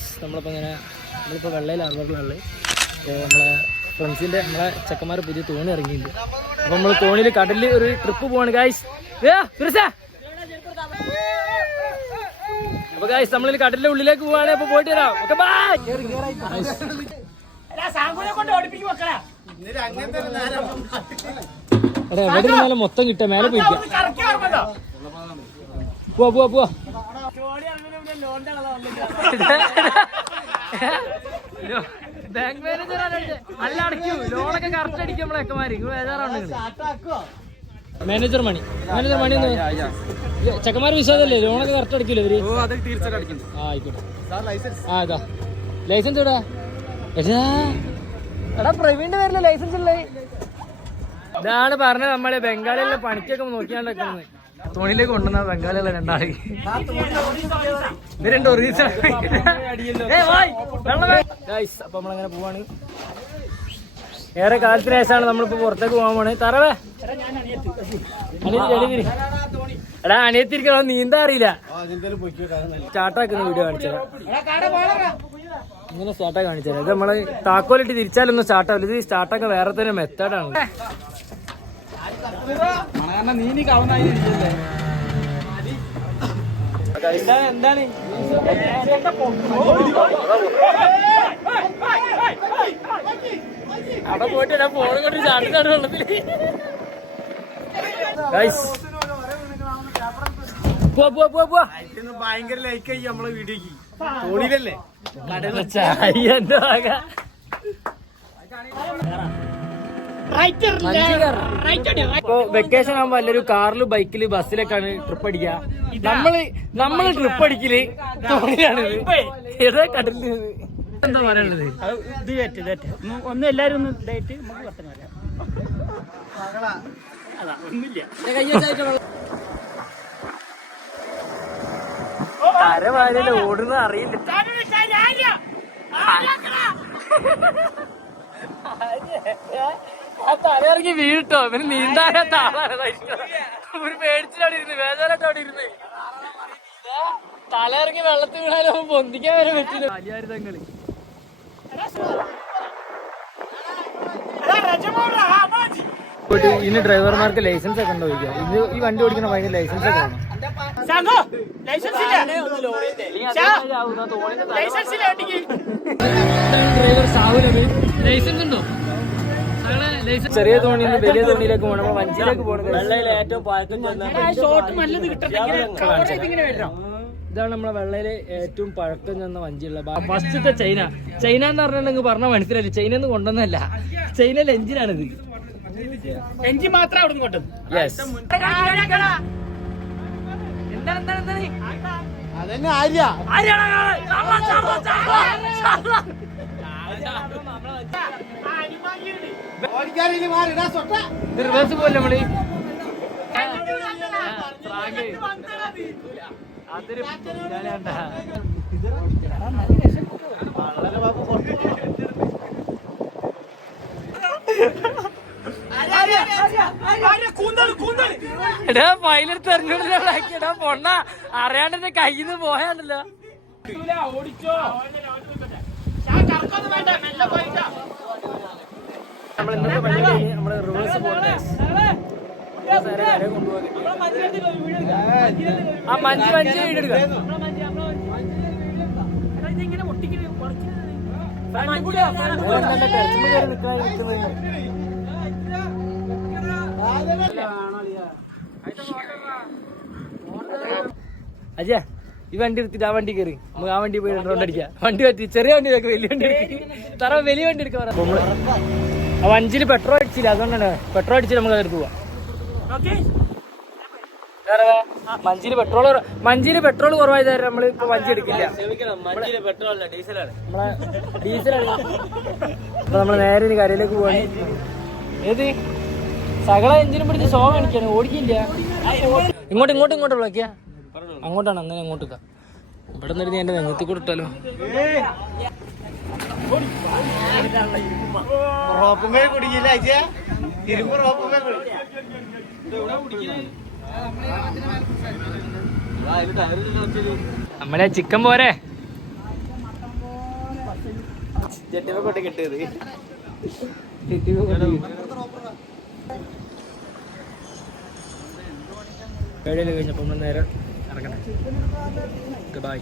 Guys നമ്മളിപ്പോൾ വെള്ളയിൽ ആർബറിലുള്ള നമ്മളെ ഫ്രണ്ട്സിൻ്റെ നമ്മളെ ചെക്കന്മാർ പുതിയ തോണി ഇറങ്ങിയിട്ടുണ്ട്. അപ്പോൾ നമ്മൾ തോണിയിൽ കടലിൽ ഒരു ട്രിപ്പ് പോവാണ് ഗൈസ്. അപ്പോൾ ഗൈസ് നമ്മളിൽ കടലിൻ്റെ ഉള്ളിലേക്ക് പോവാണ്. അപ്പോൾ പോയിട്ട് വരാം. Okay bye. എവിടെ നിന്നാലും മൊത്തം കിട്ടാ മേലെ പോയിക്കാം. പോവാ ബാങ്ക് മാനേജർ അല്ല അടയ്ക്കൂ. ലോണൊക്കെ കറക്റ്റ് അടിക്കും നമ്മളെ ചെക്കന്മാര്. മാനേജർ മണി ചെക്കന്മാർ വിശ്വാസല്ലേ? ലോണൊക്കെ കറക്റ്റ് അടിക്കൂലേ ഇവര്? ആയിക്കോട്ടെ. ഇതാ ലൈസൻസ് എടാ പ്രവീണിന്റെ പേരിലെ ലൈസൻസ് ഉള്ളേ. ഇതാണ് പറഞ്ഞത് നമ്മള് ബംഗാളിലെ പണിക്കൊക്കെ നോക്കിയാണ്ടൊക്കെ തോണിയിലേക്ക് കൊണ്ടുവന്ന ബംഗാളിലുള്ള രണ്ടാള്. ഇത് രണ്ട് ഒറീസ. അപ്പൊ നമ്മളങ്ങനെ പോവാണ്. ഏറെ കാലത്തിന് ശേഷമാണ് നമ്മളിപ്പോ പുറത്തേക്ക് പോകാൻ പോണേ. തറവേ എടാ അനിയത്തിരിക്കണോ? നീന്താ അറിയില്ല. സ്റ്റാർട്ടാക്കുന്ന വീഡിയോ കാണിച്ചത് ഇങ്ങനെ സ്റ്റാർട്ടാ കാണിച്ചത്. ഇത് നമ്മള് താക്കോലിട്ട് തിരിച്ചാലൊന്നും സ്റ്റാർട്ടാവില്ല. ഇത് സ്റ്റാർട്ടൊക്കെ വേറെ തന്നെ മെത്തേഡാണ്. എന്താണ് അവിടെ പോയിട്ട് ഞാൻ ഫോൺ കൊണ്ട് ചാട്ടിട്ടാണ് വെള്ളത്തില്. ഭയങ്കര ലൈക്ക് ആയി നമ്മളെ വീഡിയോക്ക്. തോണിയിലല്ലേ ചായ എന്റെ വക. ഇപ്പൊ വെക്കേഷൻ ആകുമ്പോ എല്ലാവരും കാറില് ബൈക്കില് ബസ്സിലൊക്കെയാണ് ട്രിപ്പ് അടിക്കുക. നമ്മള് ട്രിപ്പ് അടിക്കല് തോണിയാണ്. ഏതാ കടലില് എന്താ പറയാനുള്ളത്? ഒന്ന് എല്ലാരും ഒന്ന് ഇതായിട്ട് നമുക്ക് വർത്തമാനം പറയാം. കരവാരല്ലേ ഓടുന്ന അറിയില്ല. ആ തലയിറങ്ങി വീട്ടോ. പിന്നെ നീന്താനാത്ത ആളാണ്. ഒരു പേടിച്ചിട്ടാണ് ഇരുന്ന്, ബേജാറായിട്ട് അവിടെ ഇരുന്ന്. തലയിറങ്ങി വെള്ളത്തിൽ വീണാലും പൊന്തിക്കാൻ വരെ പറ്റില്ല. വലിയാരിതങ്ങള് ഇനി ഡ്രൈവർമാർക്ക് ലൈസൻസ് ഒക്കെ ഉണ്ടോ ചോദിക്കുക. ഇന്ന് ഈ വണ്ടി ഓടിക്കുന്ന ഭയങ്കര ലൈസൻസ് ഒക്കെ വേണം. ഡ്രൈവർ സാവുനബി ലൈസൻസ് ഉണ്ടോ? ചെറിയ തോണിയിൽ നിന്ന് വലിയ തോണിയിലേക്ക് പോകണം. നമ്മൾ വഞ്ചിയിലേക്ക് പോകണം. വെള്ളയിലെ ഏറ്റവും ഇതാണ് നമ്മളെ വെള്ളയിലെ ഏറ്റവും പഴക്കം ചെന്ന വഞ്ചിയുള്ള ഫസ്റ്റത്തെ ചൈന എന്ന് പറഞ്ഞിട്ടുണ്ടെങ്കിൽ പറഞ്ഞാൽ മനസ്സിലായില്ല. ചൈന എന്ന് കൊണ്ടുവന്നല്ല, ചൈനയിലെ എഞ്ചിനാണിത്. എഞ്ചിൻ മാത്രം അവിടെ നിന്ന് കൊണ്ടു. റിവേഴ്സ് പോലെ നമ്മള് അതൊരു എടാ പൈലെടുത്ത് എറിഞ്ഞോണ്ടാക്കിയടാ പൊണ്ണ. അറിയാണ്ടെന്റെ കയ്യിൽ നിന്ന് പോയാണ്ടല്ലോ. നമ്മൾ ഇന്നത്തെ പണി കഴിഞ്ഞ് നമ്മള് റിവേഴ്സ് പോകണേ. ആ മഞ്ച് വീടെടുക്ക. അജയ ഈ വണ്ടി എടുത്തിട്ട് ആ വണ്ടി കയറി നമുക്ക് ആ വണ്ടി പോയി റൗണ്ട് അടിക്കാം. വണ്ടി പറ്റി ചെറിയ വണ്ടി വലിയ വണ്ടി തറ വലിയ വണ്ടി എടുക്കാൻ പറയാം. ആ വഞ്ചിയിൽ പെട്രോൾ അടിച്ചില്ല, അതുകൊണ്ടാണ് പെട്രോൾ അടിച്ചിട്ട് നമുക്ക് എടുത്ത് പോവാം. മഞ്ചിയില് പെട്രോൾ കുറവായത് കാരണം നമ്മള് ഇപ്പൊ വഞ്ചി എടുക്കില്ല. നമ്മളെ ഡീസലാണ്. അപ്പൊ നമ്മള് നേരെ ഇനി കരയിലേക്ക് പോവാണ്. ഏത് സകല എഞ്ചിനും പിടിച്ച് ഷോ കാണിക്കാണ്, ഓടിക്കില്ല. ഇങ്ങോട്ട് വിളക്കിയ അങ്ങോട്ടാണ്. അങ്ങനെ അങ്ങോട്ട് ഇവിടെ നിന്ന് എന്റെ നെങ്ങത്തി കൂടെ ഇട്ടാലോ. നമ്മളെ ചിക്കൻ പോരെ. ജെട്ടിമ കൊണ്ട് കിട്ടിയത് കഴിഞ്ഞപ്പോൾ നമ്മൾ നേരെ ഇറങ്ങണം. ബൈ.